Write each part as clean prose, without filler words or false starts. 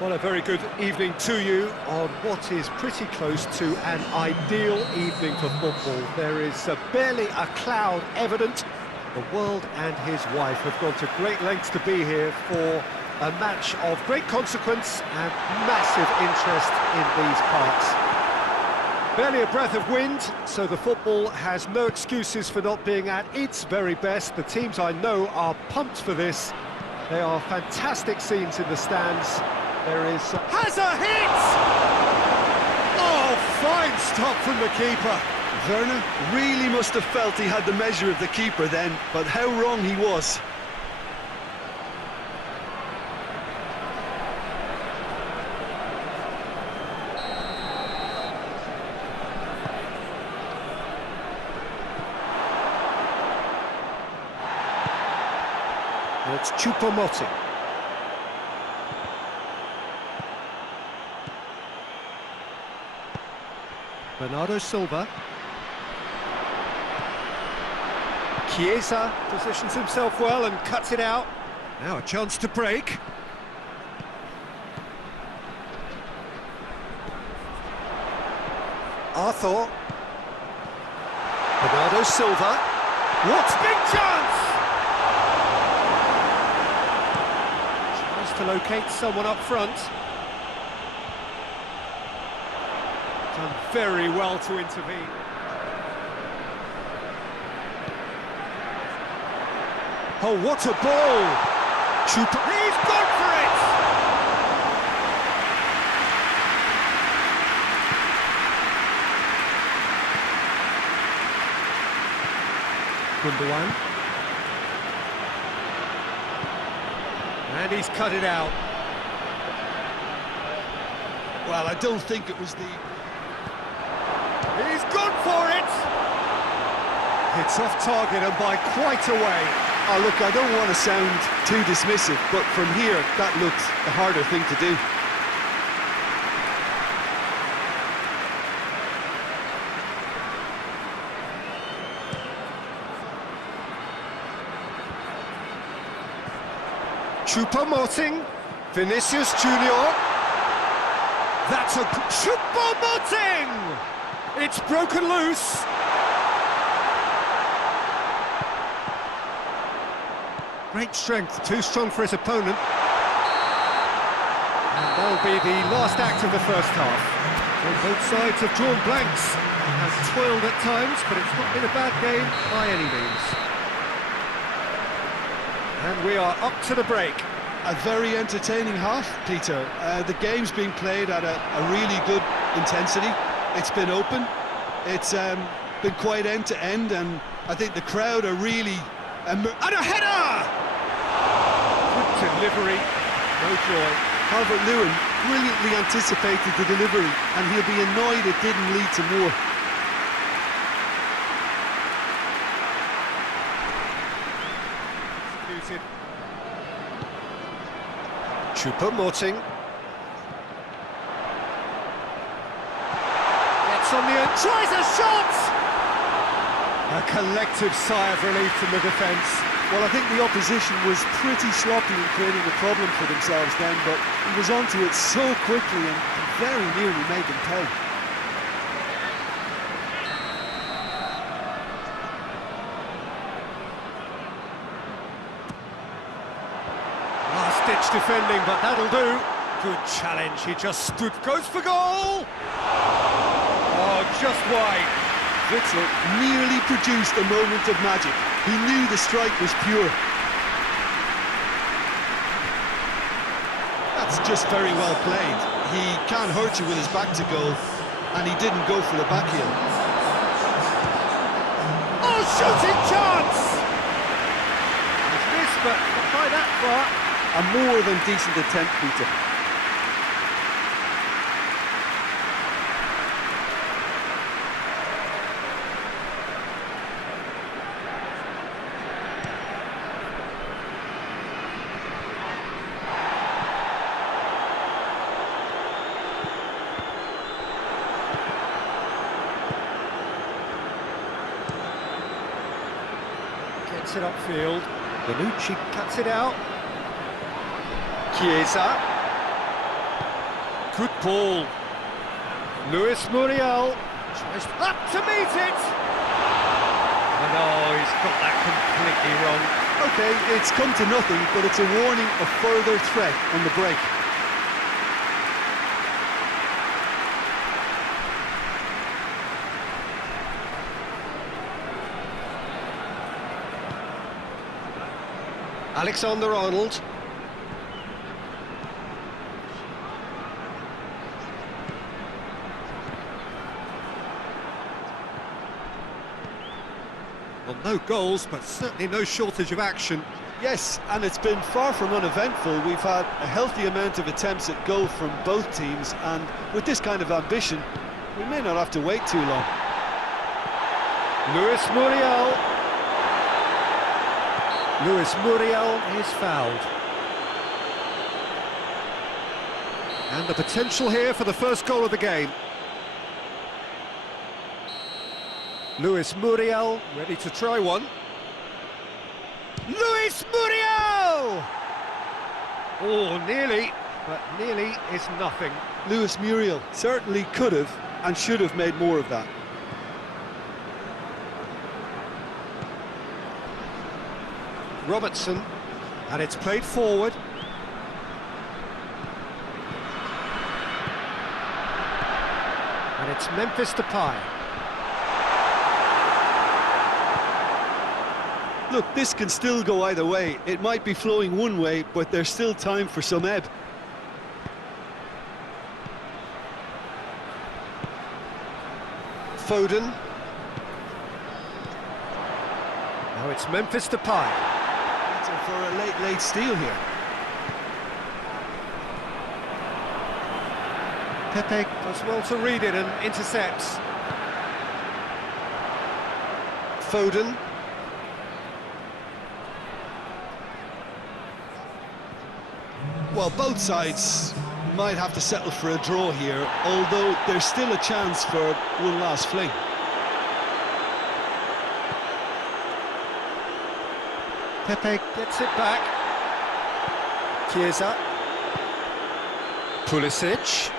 Well, a very good evening to you on what is pretty close to an ideal evening for football. There is barely a cloud evident. The world and his wife have gone to great lengths to be here for a match of great consequence and massive interest in these parts. Barely a breath of wind, so the football has no excuses for not being at its very best. The teams I know are pumped for this. They are fantastic scenes in the stands. There is... has a hit! Oh, fine stop from the keeper. Werner really must have felt he had the measure of the keeper then, but how wrong he was. It's Choupo-Moting. Bernardo Silva. Chiesa positions himself well and cuts it out. Now a chance to break. Arthur. Bernardo Silva. What big chance! Tries to locate someone up front. Done very well to intervene. Oh, what a ball! Choupo, he's gone for it! Gundogan. And he's cut it out. Well, I don't think it was the... He's gone for it! It's off target and by quite a way. Oh, look, I don't want to sound too dismissive, but from here, that looks the harder thing to do. Choupo-Moting, Vinicius Junior. That's a Choupo-Moting! It's broken loose. Great strength, too strong for his opponent. And that'll be the last act of the first half. Well, both sides have drawn blanks and toiled at times, but it's not been a bad game by any means. And we are up to the break. A very entertaining half, Peter. The game's being played at a really good intensity. It's been open. It's been quite end-to-end, and I think the crowd are really... and a header! Good delivery, no joy. Calvert-Lewin brilliantly anticipated the delivery, and he'll be annoyed it didn't lead to more. Executed. Choupo-Moting. Gets on the end, tries a shot! A collective sigh of relief from the defence. Well, I think the opposition was pretty sloppy in creating a problem for themselves then, but he was onto it so quickly and very nearly made them pay. Last-ditch defending, but that'll do. Good challenge, he just stood, goes for goal! Oh, just wide. Witzel nearly produced a moment of magic. He knew the strike was pure. That's just very well played. He can't hurt you with his back to goal, and he didn't go for the back heel. Oh, shooting chance! It's missed, but not by that far. A more than decent attempt, Peter. Gets it upfield. Bonucci cuts it out. Chiesa. Good ball. Luis Muriel tries up to meet it. And oh, he's got that completely wrong. Okay, it's come to nothing, but it's a warning of further threat on the break. Alexander-Arnold. Well, no goals, but certainly no shortage of action. Yes, and it's been far from uneventful. We've had a healthy amount of attempts at goal from both teams, and with this kind of ambition, we may not have to wait too long. Luis Muriel. Luis Muriel is fouled. And the potential here for the first goal of the game. Luis Muriel ready to try one. Luis Muriel! Oh, nearly, but nearly is nothing. Luis Muriel certainly could have and should have made more of that. Robertson, and it's played forward. And it's Memphis Depay. Look, this can still go either way. It might be flowing one way, but there's still time for some ebb. Foden. Now it's Memphis Depay. For a late steal here. Pepe does well to read it and intercepts. Foden. Well, both sides might have to settle for a draw here, although there's still a chance for one last fling. Pepe gets it back. Chiesa. Pulisic.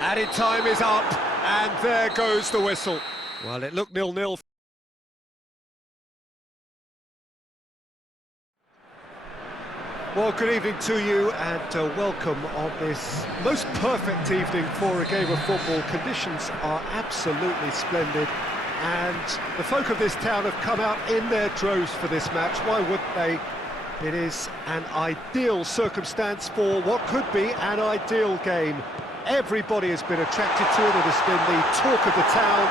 Added time is up, and there goes the whistle. Well, it looked 0-0. Well, good evening to you, and welcome on this most perfect evening for a game of football. Conditions are absolutely splendid, and the folk of this town have come out in their droves for this match. Why wouldn't they? It is an ideal circumstance for what could be an ideal game. Everybody has been attracted to it. It has been the talk of the town,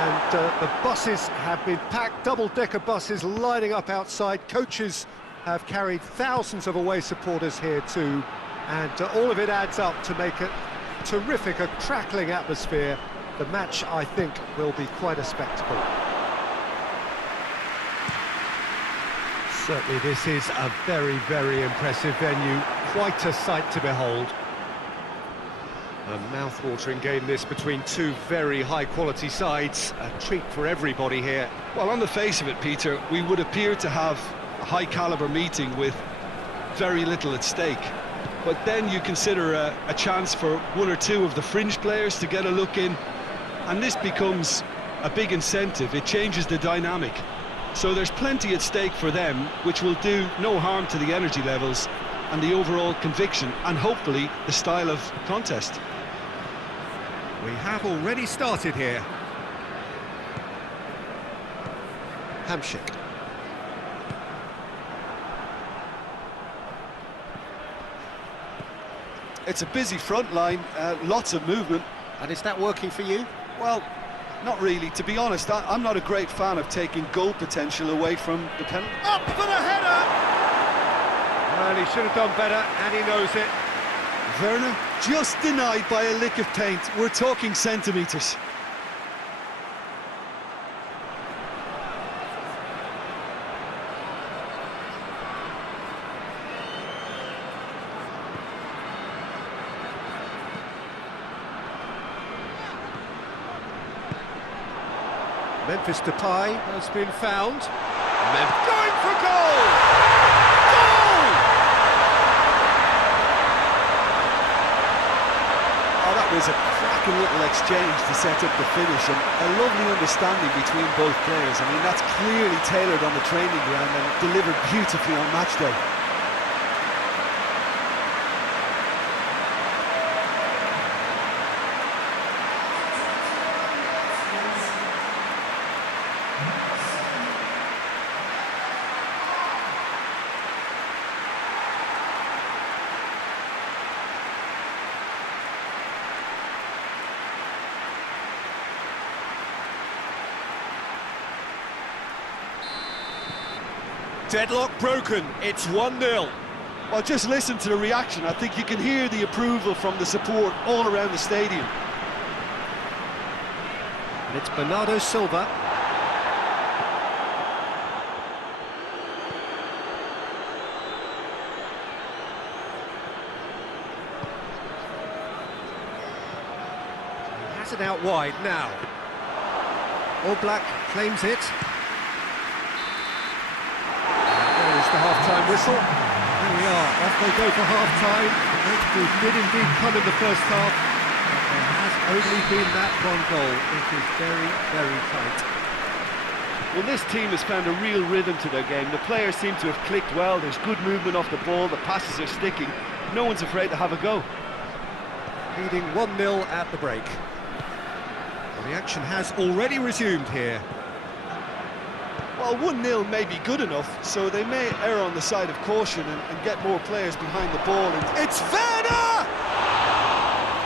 and the buses have been packed, double-decker buses lining up outside. Coaches have carried thousands of away supporters here too, and all of it adds up to make it terrific, a crackling atmosphere. The match, I think, will be quite a spectacle. Certainly this is a very, very impressive venue, quite a sight to behold. A mouth-watering game this between two very high-quality sides, a treat for everybody here. Well, on the face of it, Peter, we would appear to have a high-caliber meeting with very little at stake. But then you consider a chance for one or two of the fringe players to get a look in, and this becomes a big incentive. It changes the dynamic. So there's plenty at stake for them, which will do no harm to the energy levels and the overall conviction, and hopefully the style of contest. We have already started here. Hamsik. It's a busy front line, lots of movement. And is that working for you? Well, not really. To be honest, I'm not a great fan of taking goal potential away from the penalty. Up for the header! Well, he should have done better, and he knows it. Werner just denied by a lick of paint. We're talking centimetres. Memphis Depay has been found. Going for goal! Goal! There's a cracking little exchange to set up the finish, and a lovely understanding between both players. I mean, that's clearly tailored on the training ground and delivered beautifully on match day. Deadlock broken, it's 1-0. Well, just listen to the reaction. I think you can hear the approval from the support all around the stadium. And it's Bernardo Silva. He has it out wide now. All Black claims it. The half-time whistle. Here we are, off they go for half-time. It did indeed come in the first half, but there has only been that one goal. It is very, very tight. Well, this team has found a real rhythm to their game. The players seem to have clicked well. There's good movement off the ball, the passes are sticking. No one's afraid to have a go. Leading 1-0 at the break. Well, the action has already resumed here. Well, 1-0 may be good enough, so they may err on the side of caution and get more players behind the ball. And it's Werner!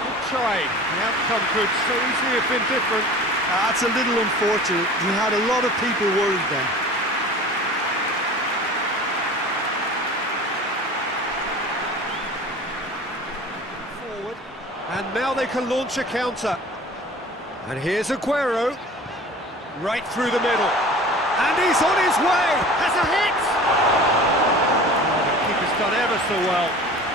Good try. The outcome could so easily have been different. That's a little unfortunate. He had a lot of people worried then. Forward. And now they can launch a counter. And here's Aguero. Right through the middle. And he's on his way! Has a hit! The keeper's done ever so well.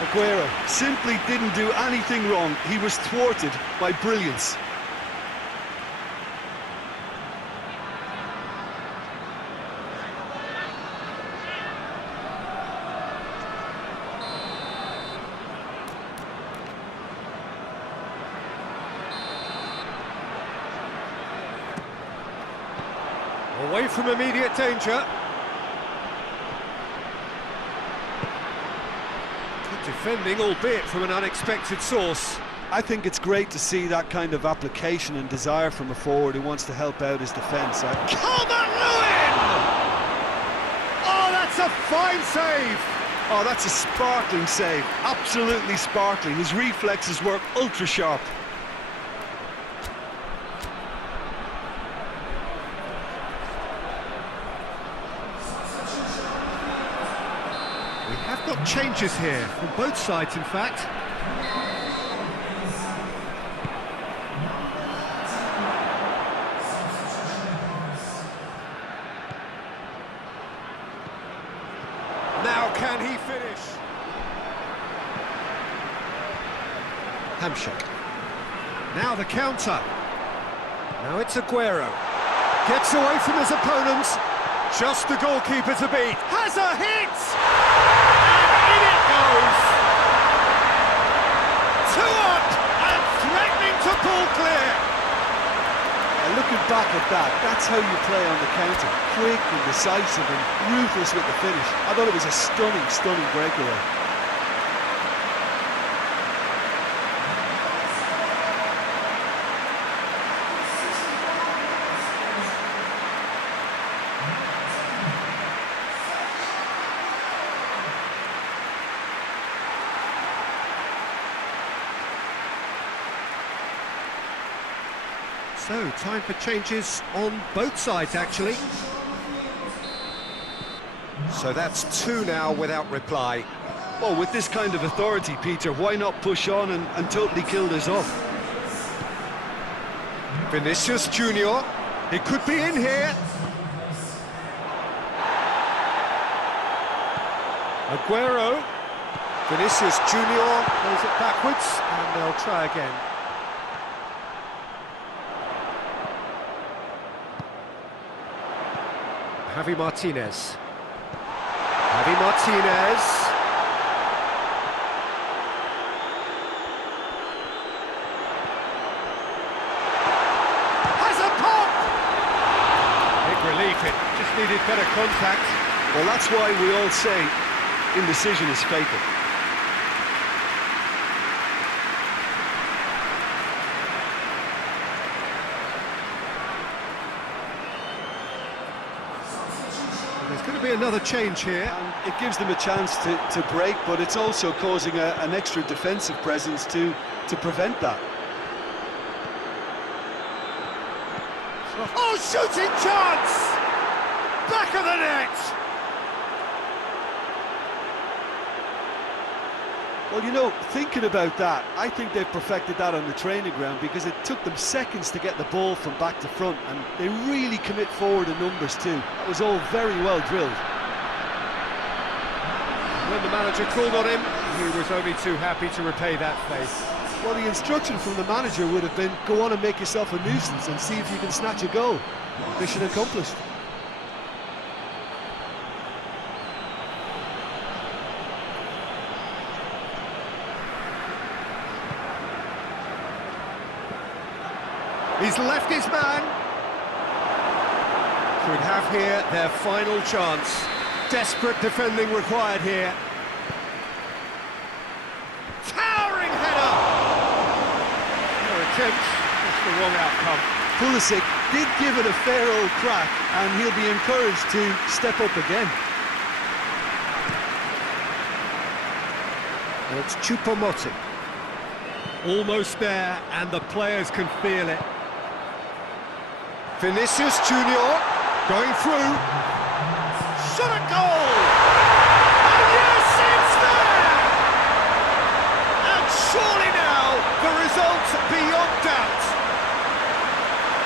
Aguero simply didn't do anything wrong. He was thwarted by brilliance. Away from immediate danger. Good defending, albeit from an unexpected source. I think it's great to see that kind of application and desire from a forward who wants to help out his defence. Calvert-Lewin! Oh, that's a fine save! Oh, that's a sparkling save. Absolutely sparkling. His reflexes work ultra sharp. We have got changes here, from both sides in fact. Now can he finish? Hamshak. Now the counter. Now it's Aguero. Gets away from his opponents. Just the goalkeeper to beat. Has a hit! And in it goes! 2 up and threatening to pull clear. And looking back at that, that's how you play on the counter. Quick and decisive and ruthless with the finish. I thought it was a stunning, stunning breakaway. So, time for changes on both sides, actually. So that's 2 now without reply. Well, with this kind of authority, Peter, why not push on and totally kill this off? Vinicius Junior, he could be in here. Aguero. Vinicius Junior plays it backwards, and they'll try again. Javi Martinez. Javi Martinez. needed better contact. Well, that's why we all say indecision is fatal. There's going to be another change here. And it gives them a chance to break, but it's also causing an extra defensive presence to prevent that. Oh, shooting chance! Back of the net! Well, you know, thinking about that, I think they've perfected that on the training ground because it took them seconds to get the ball from back to front, and they really commit forward in numbers too. That was all very well drilled. When the manager called on him, he was only too happy to repay that faith. Well, the instruction from the manager would have been, go on and make yourself a nuisance and see if you can snatch a goal. Mission accomplished. He's left his man. Could have here their final chance. Desperate defending required here. Towering header! No attempt, just the wrong outcome. Pulisic did give it a fair old crack, and he'll be encouraged to step up again. And it's Choupo-Moting. Almost there, and the players can feel it. Vinicius Junior going through. Shot a goal! And yes, it's there! And surely now, the result beyond doubt.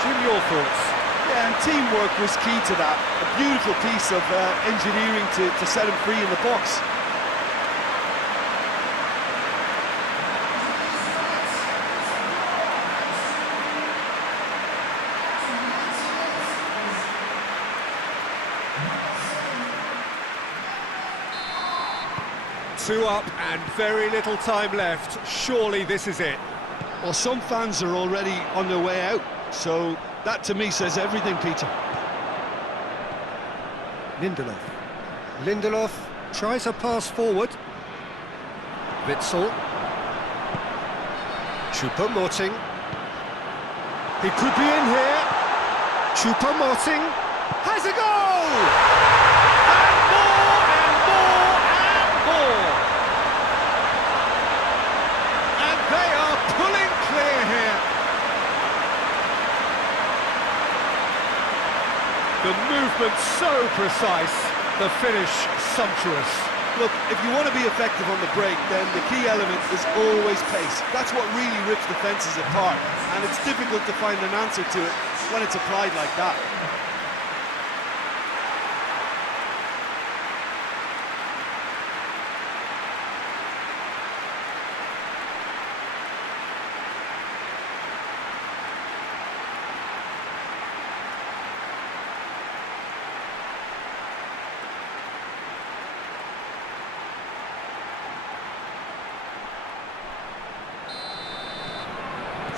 Jim, your thoughts? Yeah, and teamwork was key to that. A beautiful piece of engineering to set him free in the box. Two up and very little time left. Surely this is it. Well, some fans are already on their way out, so that to me says everything, Peter. Lindelof. Lindelof tries a pass forward. Witsel. Choupo-Moting. He could be in here. Choupo-Moting has a goal! And more and more and more! And they are pulling clear here. The movement so precise, the finish sumptuous. Look, if you want to be effective on the break, then the key element is always pace. That's what really rips defences apart, and it's difficult to find an answer to it when it's applied like that.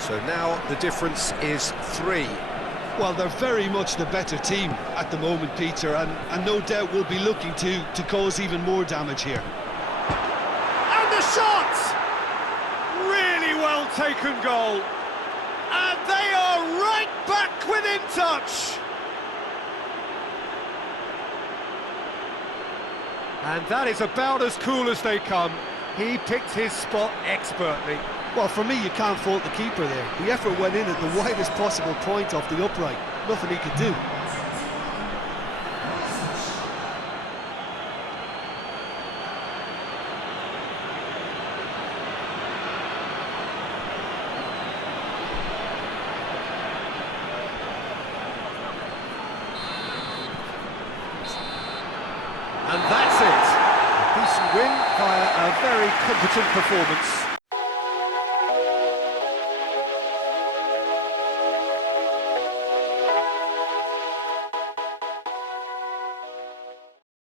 So now the difference is 3. Well, they're very much the better team at the moment, Peter, and no doubt will be looking to cause even more damage here. And the shot! Really well taken goal. And they are right back within touch. And that is about as cool as they come. He picked his spot expertly. Well, for me, you can't fault the keeper there. The effort went in at the widest possible point off the upright. Nothing he could do. And that's it. A decent win via a very competent performance.